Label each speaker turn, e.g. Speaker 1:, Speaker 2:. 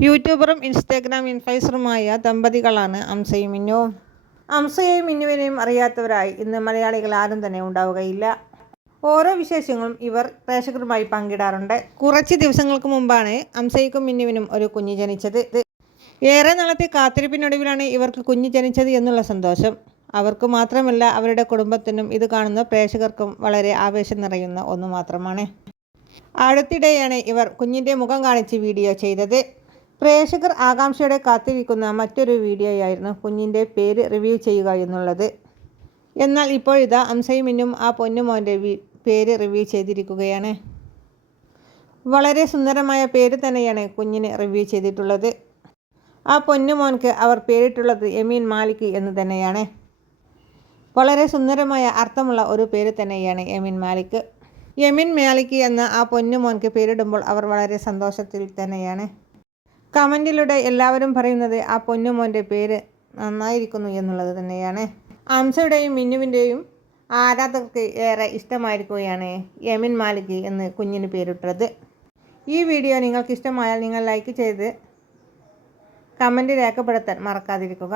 Speaker 1: യൂട്യൂബറും Instagram ഇൻഫ്ലുവൻസറുമായ ദമ്പതികളാണ് അംസയും മിന്നുവും അംസയെയും മിന്നുവിനെയും അറിയാത്തവരായി ഇന്ന് മലയാളികൾ ആരും തന്നെ ഉണ്ടാവുകയില്ല. ഓരോ വിശേഷങ്ങളും ഇവർ പ്രേക്ഷകരുമായി പങ്കിടാറുണ്ട്. കുറച്ച് ദിവസങ്ങൾക്ക് മുമ്പാണ് അംസയ്ക്കും മിന്നുവിനും ഒരു കുഞ്ഞ് ജനിച്ചത്. ഏറെ നാളത്തെ കാത്തിരിപ്പിനൊടുവിലാണ് ഇവർക്ക് കുഞ്ഞ് ജനിച്ചത് എന്നുള്ള സന്തോഷം. അവർക്ക് മാത്രമല്ല അവരുടെ കുടുംബത്തിനും ഇത് കാണുന്ന പ്രേക്ഷകർക്കും വളരെ ആവേശം നിറയുന്ന ഒന്ന് മാത്രമാണ്. അടുത്തിടെയാണ് ഇവർ കുഞ്ഞിന്റെ മുഖം കാണിച്ച് വീഡിയോ ചെയ്തത്. പ്രേക്ഷകർ ആകാംക്ഷയോടെ കാത്തിരിക്കുന്ന മറ്റൊരു വീഡിയോ ആയിരുന്നു കുഞ്ഞിന്റെ പേര് റിവ്യൂ ചെയ്യുക എന്നുള്ളത്. എന്നാൽ ഇപ്പോൾ ഇതാ അംസയുമിന്നും ആ പൊന്നുമോന്റെ പേര് റിവ്യൂ ചെയ്തിരിക്കുകയാണ്. വളരെ സുന്ദരമായ പേര് തന്നെയാണ് കുഞ്ഞിന് റിവ്യൂ ചെയ്തിട്ടുള്ളത്. ആ പൊന്നുമോൻക്ക് അവർ പേരിട്ടുള്ളത് എമീൻ മാലിക് എന്ന് തന്നെയാണ്. വളരെ സുന്ദരമായ അർത്ഥമുള്ള ഒരു പേര് തന്നെയാണ് എമിൻ മാലിക്. യമിൻ മാലിക് എന്ന ആ പൊന്നുമോൻക്ക് പേരിടുമ്പോൾ അവർ വളരെ സന്തോഷത്തിൽ തന്നെയാണ്. കമന്റിലൂടെ എല്ലാവരും പറയുന്നത് ആ പൊന്നുമോന്റെ പേര് നന്നായിരിക്കുന്നു എന്നുള്ളത് തന്നെയാണ്. അംസയുടെയും മിന്നുവിന്റെയും ആരാധകർക്ക് ഏറെ ഇഷ്ടമായിരിക്കുകയാണ് യമിൻ മാലിക് എന്ന് കുഞ്ഞിന് പേരിട്ടത്. ഈ വീഡിയോ നിങ്ങൾക്ക് ഇഷ്ടമായാൽ നിങ്ങൾ ലൈക്ക് ചെയ്ത് കമന്റ് രേഖപ്പെടുത്താൻ മറക്കാതിരിക്കുക.